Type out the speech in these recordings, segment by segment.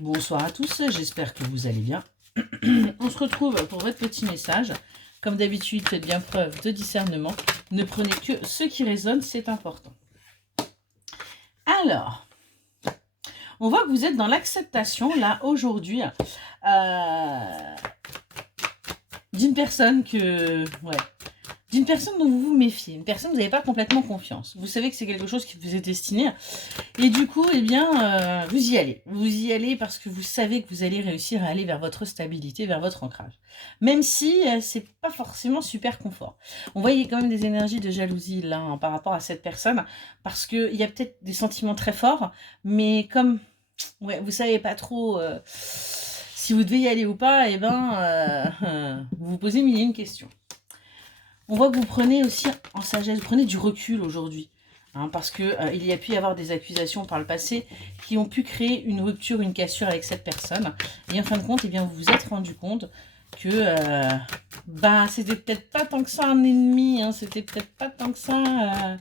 Bonsoir à tous, j'espère que vous allez bien. On se retrouve pour votre petit message. Comme d'habitude, faites bien preuve de discernement. Ne prenez que ce qui résonne, c'est important. Alors, on voit que vous êtes dans l'acceptation, là, aujourd'hui, d'une personne que... Ouais. D'une personne dont vous vous méfiez, une personne dont vous n'avez pas complètement confiance. Vous savez que c'est quelque chose qui vous est destiné. Et du coup, eh bien, vous y allez. Vous y allez parce que vous savez que vous allez réussir à aller vers votre stabilité, vers votre ancrage. Même si c'est pas forcément super confort. On voit qu'il y a quand même des énergies de jalousie là hein, par rapport à cette personne. Parce qu'il y a peut-être des sentiments très forts. Mais comme ouais, vous savez pas trop si vous devez y aller ou pas, eh ben, vous vous posez mille et une questions. On voit que vous prenez aussi en sagesse, vous prenez du recul aujourd'hui. Hein, parce que il y a pu y avoir des accusations par le passé qui ont pu créer une rupture, une cassure avec cette personne. Et en fin de compte, eh bien, vous vous êtes rendu compte que bah, c'était peut-être pas tant que ça un ennemi, hein, c'était peut-être pas tant que ça...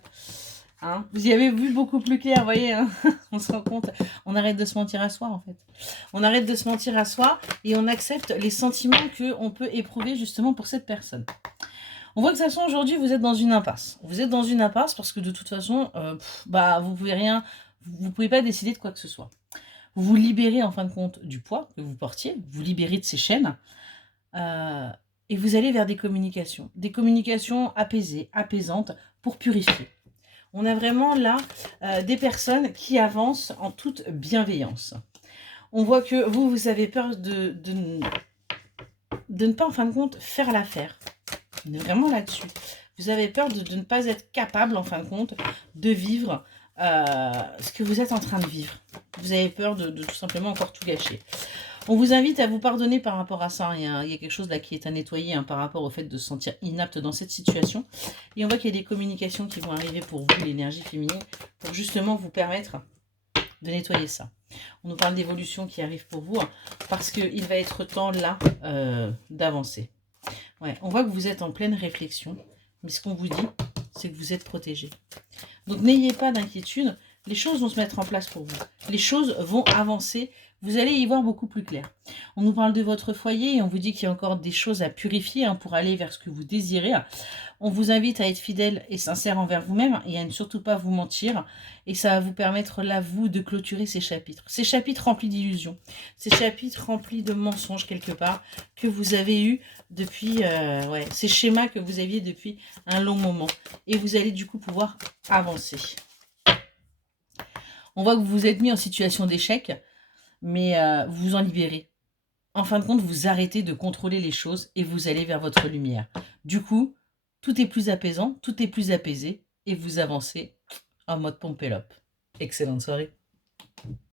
Hein, vous y avez vu beaucoup plus clair, vous voyez, hein, on se rend compte, on arrête de se mentir à soi en fait. On arrête de se mentir à soi et on accepte les sentiments qu'on peut éprouver justement pour cette personne. On voit que de toute façon, aujourd'hui, vous êtes dans une impasse. Vous êtes dans une impasse parce que de toute façon, bah, vous pouvez pas décider de quoi que ce soit. Vous vous libérez en fin de compte du poids que vous portiez, vous vous libérez de ces chaînes, et vous allez vers des communications apaisées, apaisantes, pour purifier. On a vraiment là des personnes qui avancent en toute bienveillance. On voit que vous avez peur de ne pas en fin de compte faire l'affaire. On est vraiment là-dessus. Vous avez peur de ne pas être capable, en fin de compte, de vivre ce que vous êtes en train de vivre. Vous avez peur de tout simplement encore tout gâcher. On vous invite à vous pardonner par rapport à ça. Il y a quelque chose là qui est à nettoyer hein, par rapport au fait de se sentir inapte dans cette situation. Et on voit qu'il y a des communications qui vont arriver pour vous, l'énergie féminine, pour justement vous permettre de nettoyer ça. On nous parle d'évolution qui arrive pour vous, hein, parce qu'il va être temps là d'avancer. Ouais, on voit que vous êtes en pleine réflexion, mais ce qu'on vous dit, c'est que vous êtes protégé. Donc n'ayez pas d'inquiétude, les choses vont se mettre en place pour vous. Les choses vont avancer, vous allez y voir beaucoup plus clair. On nous parle de votre foyer et on vous dit qu'il y a encore des choses à purifier hein, pour aller vers ce que vous désirez. On vous invite à être fidèle et sincère envers vous-même et à ne surtout pas vous mentir. Et ça va vous permettre là, vous, de clôturer ces chapitres. Ces chapitres remplis d'illusions. Ces chapitres remplis de mensonges quelque part que vous avez eu depuis... ces schémas que vous aviez depuis un long moment. Et vous allez du coup pouvoir avancer. On voit que vous vous êtes mis en situation d'échec, mais vous vous en libérez. En fin de compte, vous arrêtez de contrôler les choses et vous allez vers votre lumière. Du coup, tout est plus apaisant, tout est plus apaisé et vous avancez en mode pompelope. Excellente soirée.